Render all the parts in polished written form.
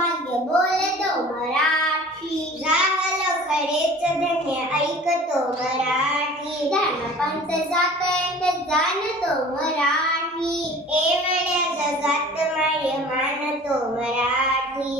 भाग्य बोलतो मराठी. राहलो खरेच धन्य ऐकतो मराठी. धर्मपंथ जातोय जाणतो मराठी. एवढ्या जगात माय मानतो मराठी.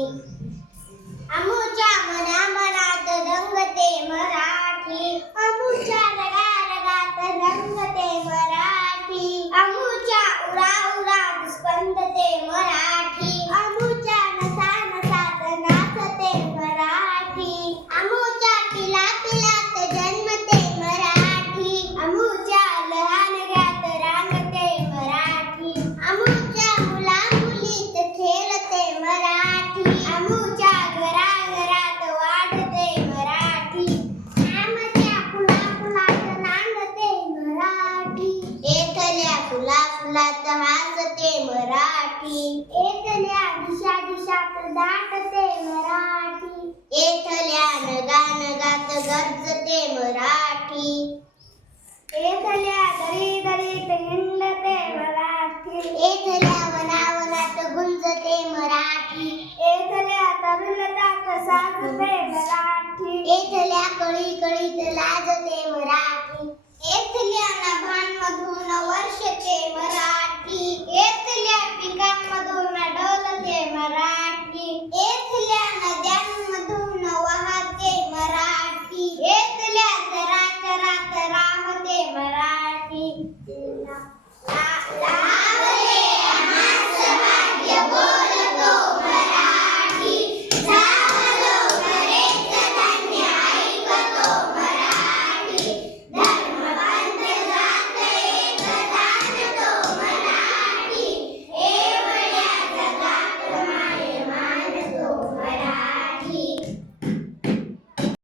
अमुच्या मनामनात रंगते मराठी. अमुच्या रगारगात रंगते मराठी. अमुच्या उराउरात स्पंदते मराठी. अमुच्या नसानसात नाचते मराठी. अमुच्या पिलापिलात जन्मते मराठी. अमुच्या लहानग्यात रांगते मराठी. अमुच्या मुलामुलीत खेळते मराठी. अमुच्या घराघरात वाढते मराठी. आमच्या फुलाफुलात नांदते मराठी. एथल्या फुलाफुलात हसते मराठी. एथल्या दिशात दाटते मराठी. एथल्या नगानगात गरजते मराठी. एथल्या दरीत हिंडते मराठी. एथल्या वनावनात गुंजते मराठी. एथल्या तरुणतात साजते